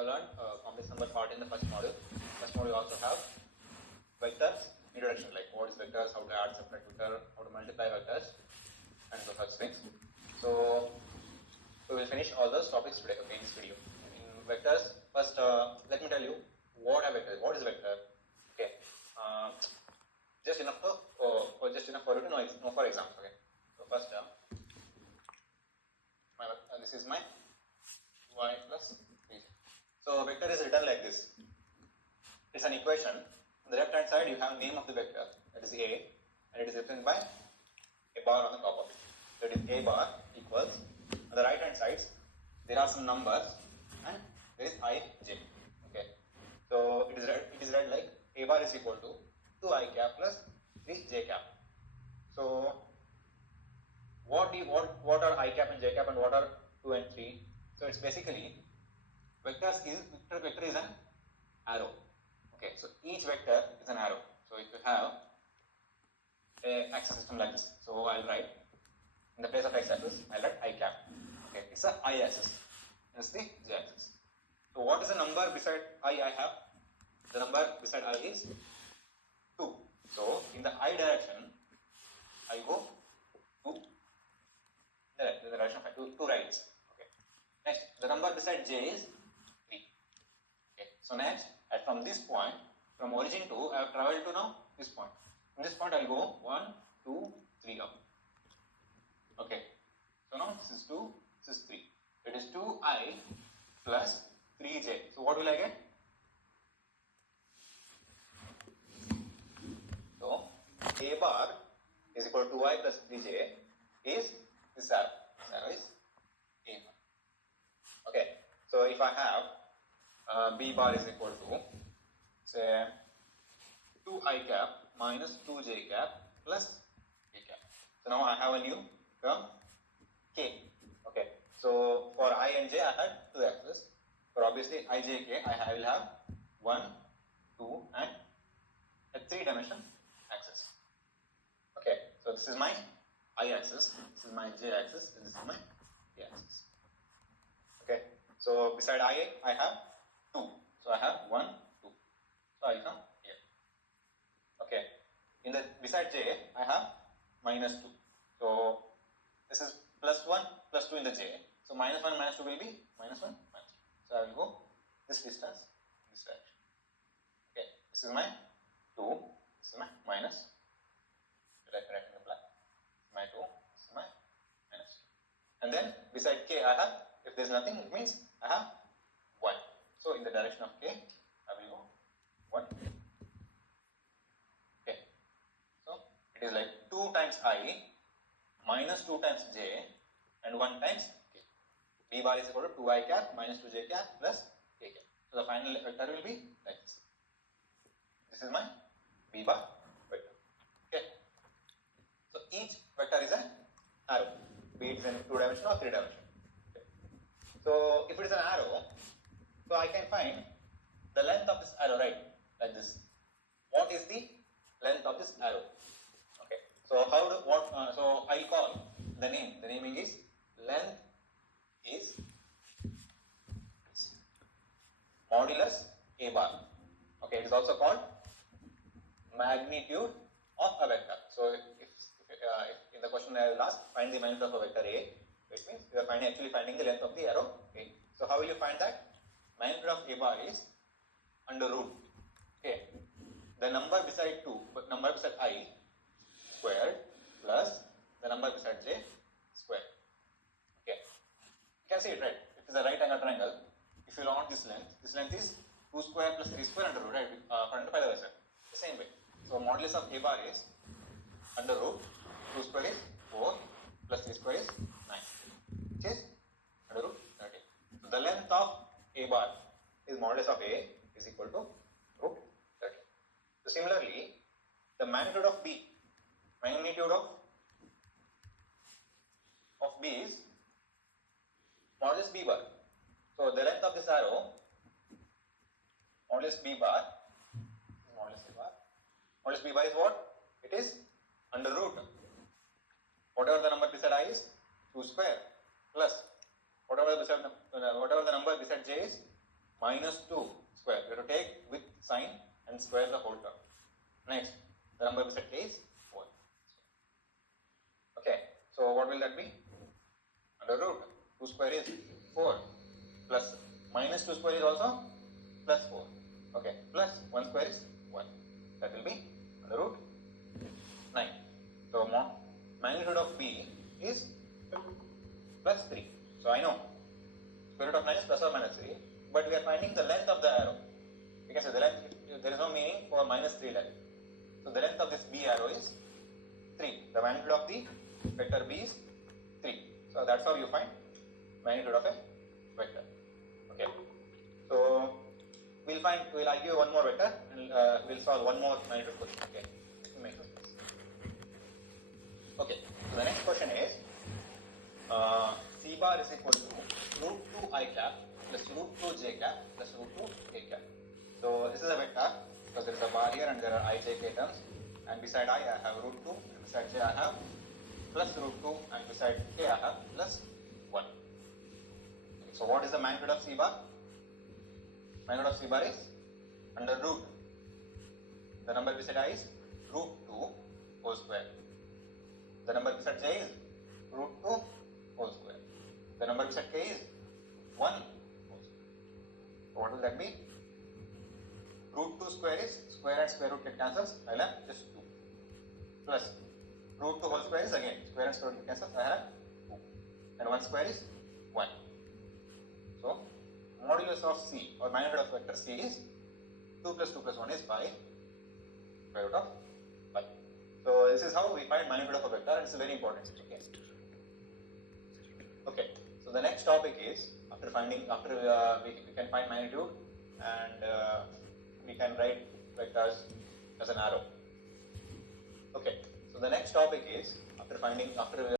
have learned complex number part in the first module. First module also have vectors introduction, like what is vectors, how to add separate vector, how to multiply vectors, and so such things. So we will finish all those topics today, okay, in this video. In vectors, first let me tell you what are vectors. What is a vector? Okay, just enough for you to know for example. Okay, so first this is my y plus 3. So vector is written like this. It's an equation. On the left hand side you have name of the vector, that is a, and it is written by a bar on the top of it. So it is a bar equals, on the right hand side there are some numbers and there is I, j. Okay, so it is read like a bar is equal to 2I cap plus 3j cap. So what are I cap and j cap and what are 2 and 3? So it's basically vector is an arrow. Okay, so each vector is an arrow. So if you have a axis system like this, so I'll write in the place of x-axis, I'll write I cap. Okay, it's a I axis. It's the j axis. So what is the number beside I have? The number beside I is 2. So in the I direction, I go 2. The direction of 2 rights. Okay. Next, the number beside j is 3. Okay. So next, from this point, from origin to, I have travelled to now this point. From this point, I will go 1, 2, 3 up. Okay. So now this is 2, this is 3. It is 2I plus 3j. So what will I get? So a bar is equal to 2I plus 3j is this arrow. This arrow is a bar. Okay. So if I have b bar is equal to say 2I cap minus 2j cap plus k cap. So now I have a new term k. Okay. So for I and j I had 2 axes. For obviously I, j, k I will have 1, 2 and a 3-dimension axis. Okay. So this is my I axis, this is my j axis, and this is my k axis. Okay. So beside I have 2. So I have 1, 2. So I will come here. Okay. In the beside j I have minus 2. So this is plus 1 plus 2 in the j. So minus 1 minus 2 will be minus 1 minus 2. So I will go this distance in this direction. Okay. This is my 2. This is my minus. Right in the black. My 2. This is my minus 2. And then beside k I have, if there is nothing, it means I have 1. So in the direction of k, I will go 1. Okay. So it is like 2 times I minus 2 times j and 1 times k. B bar is equal to 2I cap minus 2j cap plus k cap. So the final vector will be like this. This is my B bar vector. Okay. So each vector is an arrow, be it in 2-dimension or 3-dimension. Okay. So if it is an arrow, so I can find the length of this arrow, right? Like this. What is the length of this arrow? Okay. So so I call the name. The naming is length is modulus a bar. Okay. It is also called magnitude of a vector. So if in the question I will ask, find the magnitude of a vector A, which means you are actually finding the length of the arrow A. So how will you find that? Magnitude of a bar is under root. Okay. The number beside I squared plus the number beside j squared. Okay. You can see it, right? If it is a right angle triangle, if you want this length is 2 square plus 3 square under root, right? According to Pythagoras. The same way. So modulus of a bar is under root 2 square is 4 plus 3 square is 9, which is under root 30. So the length of a bar is modulus of a is equal to root 30. So similarly, the magnitude of b is modulus b bar. So the length of this arrow, modulus b bar is what? It is under root. Whatever the number beside I is 2 square plus whatever the number beside j is minus 2 square. We have to take with sign and square the whole term. Next, the number beside k is 1. Okay, so what will that be? Under root 2 square is 4 plus minus 2 square is also plus 4. Okay, plus 1 square is 1. That will be under root 9. So magnitude of b is plus 3. So I know square root of 9 is plus or minus 3, but we are finding the length of the arrow. We can say the length, there is no meaning for minus 3 length. So the length of this b arrow is 3. The magnitude of the vector b is 3. So that's how you find magnitude of a vector. Okay. So we'll argue one more vector and we'll solve one more magnitude question. Okay. Okay. So the next question is c bar is equal to root 2 I cap plus root 2 j cap plus root 2 k cap. So this is a vector because there is a bar here and there are I, j, k terms, and beside I have root 2, and beside j I have plus root 2, and beside k I have plus 1. Okay, so what is the magnitude of c bar? Magnitude of c bar is under root. The number beside I is root 2 whole square. The number beside j is root 2 whole square. The number beside k is 1 whole square. So what will that be? Root 2 square is square and square root get cancels. I will have just 2 plus root 2 whole square is again square and square root get cancels. I have 2 and 1 square is 1. So modulus of c or magnitude of vector c is 2 plus 2 plus 1 is 5 square root of 5. So this is how we find magnitude of a vector, and it's very important. Okay. So the next topic is after we can find magnitude and we can write vectors as an arrow. Okay. So the next topic is after